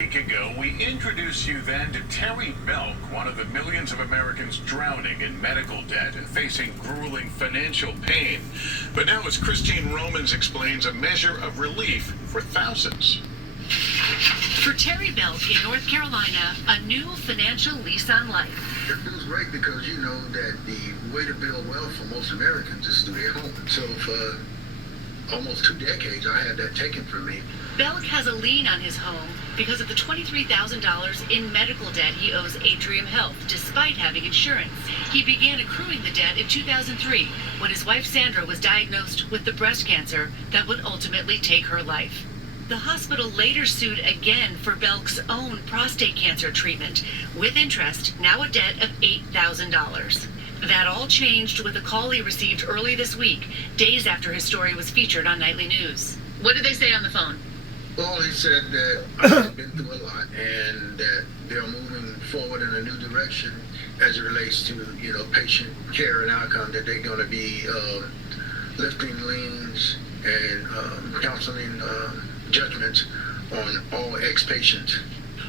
A week ago, we introduced you then to Terry Belk, one of the millions of Americans drowning in medical debt and facing grueling financial pain. But now, as Christine Romans explains, a measure of relief for thousands. For Terry Belk in North Carolina, a new financial lease on life. It feels great because you know that the way to build wealth for most Americans is through their home. So for almost 2 decades, I had that taken from me. Belk has a lien on his home because of the $23,000 in medical debt he owes Atrium Health, despite having insurance. He began accruing the debt in 2003 when his wife Sandra was diagnosed with the breast cancer that would ultimately take her life. The hospital later sued again for Belk's own prostate cancer treatment, with interest, now a debt of $8,000. That all changed with a call he received early this week, days after his story was featured on Nightly News. What did they say on the phone? Well, he said that I've been through a lot and that they're moving forward in a new direction as it relates to, patient care and outcome, that they're going to be lifting liens and counseling judgments on all ex-patients.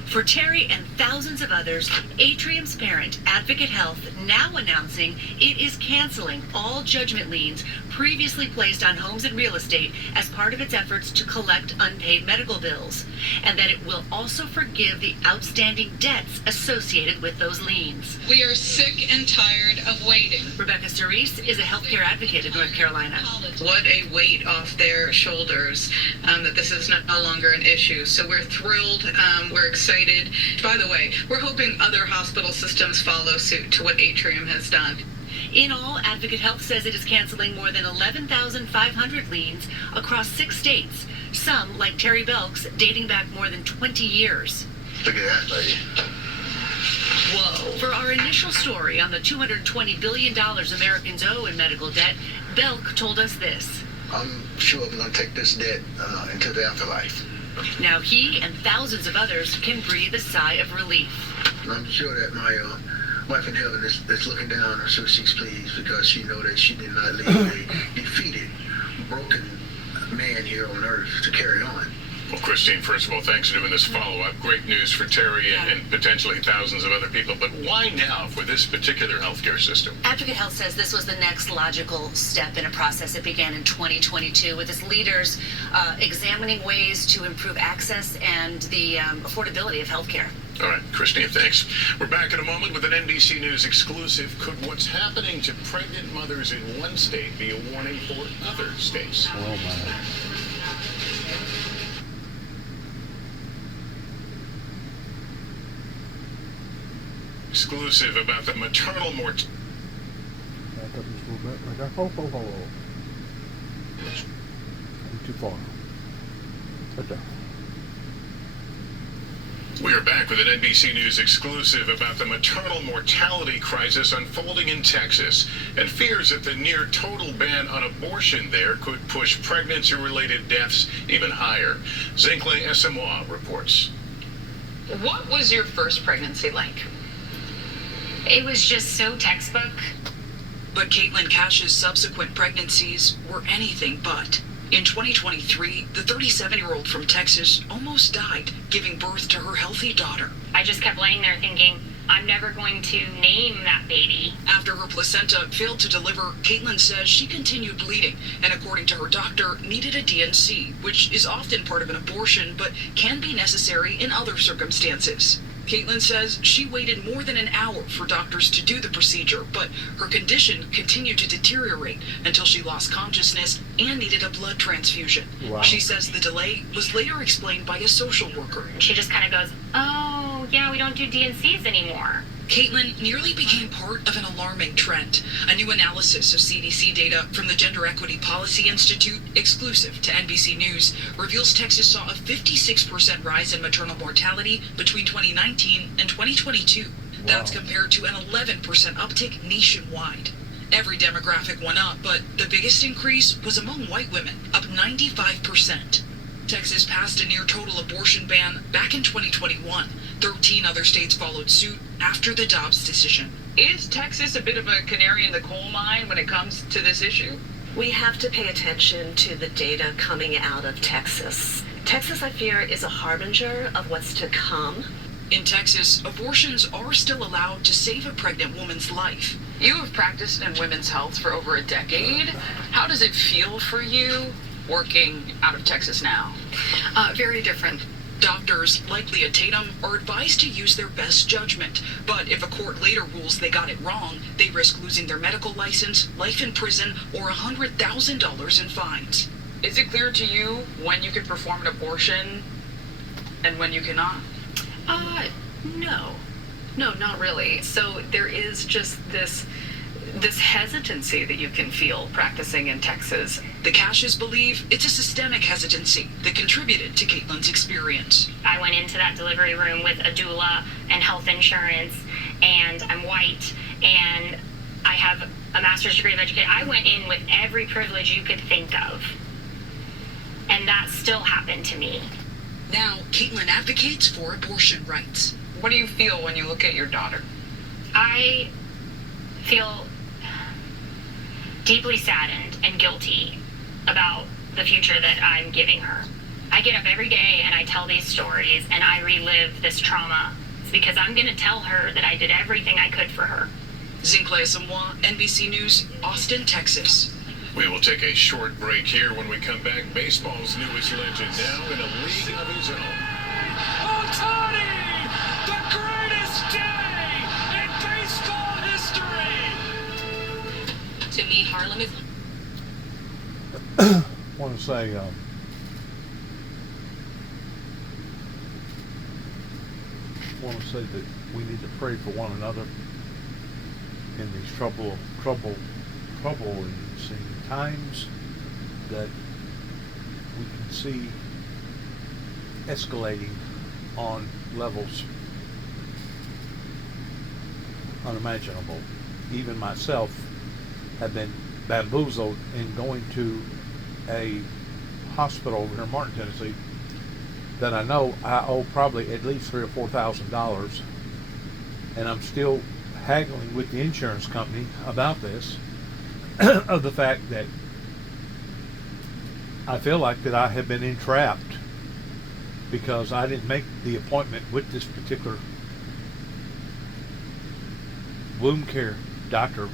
For Terry and thousands of others, Atrium's parent, Advocate Health, now announcing it is canceling all judgment liens previously placed on homes and real estate as part of its efforts to collect unpaid medical bills, and that it will also forgive the outstanding debts associated with those liens. We are sick and tired of waiting. Rebecca Cerise is a healthcare advocate in North Carolina. What a weight off their shoulders that this is no longer an issue. So we're thrilled, we're excited. By the way, we're hoping other hospital systems follow suit to what Atrium has done. In all, Advocate Health says it is canceling more than 11,500 liens across 6 states, some, like Terry Belk's, dating back more than 20 years. Look at that, lady. Whoa. For our initial story on the $220 billion Americans owe in medical debt, Belk told us this. I'm sure I'm going to take this debt into the afterlife. Now he and thousands of others can breathe a sigh of relief. I'm sure that my wife in heaven is looking down, so she's pleased because she knows that she did not leave a defeated, broken man here on earth to carry on. Well, Christine, first of all, thanks for doing this follow-up. Great news for Terry and potentially thousands of other people. But why now for this particular healthcare system? Advocate Health says this was the next logical step in a process that began in 2022 with its leaders examining ways to improve access and the affordability of healthcare. All right, Christine, thanks. We're back in a moment with an NBC News exclusive. Could what's happening to pregnant mothers in one state be a warning for other states? Oh, my. Exclusive about the maternal mortality. Back up just a little bit. Like, ho, ho, ho. Too far. Right there. We are back with an NBC News exclusive about the maternal mortality crisis unfolding in Texas and fears that the near total ban on abortion there could push pregnancy-related deaths even higher. Zincle Asamoah reports. What was your first pregnancy like? It was just so textbook. But Caitlin Cash's subsequent pregnancies were anything but. In 2023, the 37-year-old from Texas almost died, giving birth to her healthy daughter. I just kept laying there thinking, I'm never going to name that baby. After her placenta failed to deliver, Caitlin says she continued bleeding and, according to her doctor, needed a D&C, which is often part of an abortion but can be necessary in other circumstances. Caitlin says she waited more than an hour for doctors to do the procedure, but her condition continued to deteriorate until she lost consciousness and needed a blood transfusion. Wow. She says the delay was later explained by a social worker. She just kind of goes, oh, yeah, we don't do D&Cs anymore. Caitlin nearly became part of an alarming trend. A new analysis of CDC data from the Gender Equity Policy Institute, exclusive to NBC News, reveals Texas saw a 56% rise in maternal mortality between 2019 and 2022. Wow. That's compared to an 11% uptick nationwide. Every demographic went up, but the biggest increase was among white women, up 95%. Texas passed a near total abortion ban back in 2021. 13 other states followed suit after the Dobbs decision. Is Texas a bit of a canary in the coal mine when it comes to this issue? We have to pay attention to the data coming out of Texas. Texas, I fear, is a harbinger of what's to come. In Texas, abortions are still allowed to save a pregnant woman's life. You have practiced in women's health for over a decade. How does it feel for you working out of Texas now? Very different. Doctors, like Leah Tatum, are advised to use their best judgment. But if a court later rules they got it wrong, they risk losing their medical license, life in prison, or $100,000 in fines. Is it clear to you when you can perform an abortion and when you cannot? No. No, not really. So there is just this hesitancy that you can feel practicing in Texas. The Cashes believe it's a systemic hesitancy that contributed to Caitlin's experience. I went into that delivery room with a doula and health insurance, and I'm white, and I have a master's degree of education. I went in with every privilege you could think of, and that still happened to me. Now, Caitlin advocates for abortion rights. What do you feel when you look at your daughter? I feel deeply saddened and guilty about the future that I'm giving her. I get up every day and I tell these stories and I relive this trauma. It's because I'm going to tell her that I did everything I could for her. Zinklea Samoa, NBC News, Austin, Texas. We will take a short break here. When we come back, baseball's newest legend now in a league of his own. Ohtani! The greatest day in baseball history! To me, Harlem is... I want to say, that we need to pray for one another in these trouble and times that we can see escalating on levels unimaginable. Even myself have been bamboozled in going to a hospital over here in Martin, Tennessee, that I know I owe probably at least $3,000 or $4,000, and I'm still haggling with the insurance company about this, of the fact that I feel like that I have been entrapped because I didn't make the appointment with this particular wound care doctor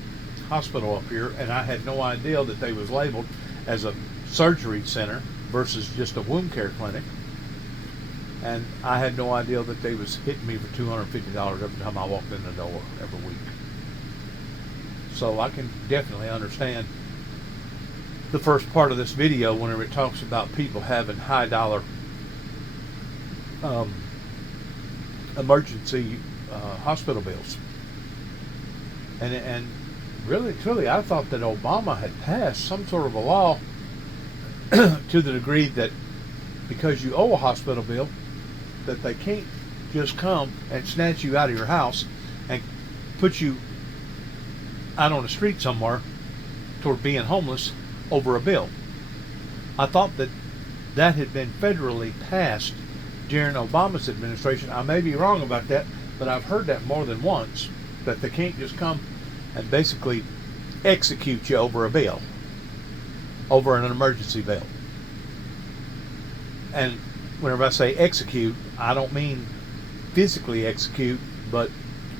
hospital up here, and I had no idea that they was labeled as a surgery center versus just a wound care clinic, and I had no idea that they was hitting me for $250 every time I walked in the door every week. So I can definitely understand the first part of this video whenever it talks about people having high dollar emergency hospital bills. And really, truly, I thought that Obama had passed some sort of a law to the degree that because you owe a hospital bill, that they can't just come and snatch you out of your house and put you out on the street somewhere toward being homeless over a bill. I thought that that had been federally passed during Obama's administration. I may be wrong about that, but I've heard that more than once, that they can't just come and basically execute you over a bill, over an emergency bill. And whenever I say execute, I don't mean physically execute, but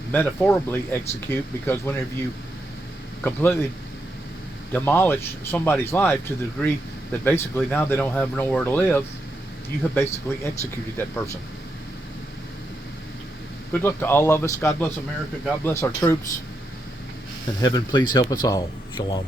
metaphorically execute, because whenever you completely demolish somebody's life to the degree that basically now they don't have nowhere to live, you have basically executed that person. Good luck to all of us. God bless America. God bless our troops. And heaven please help us all. Shalom.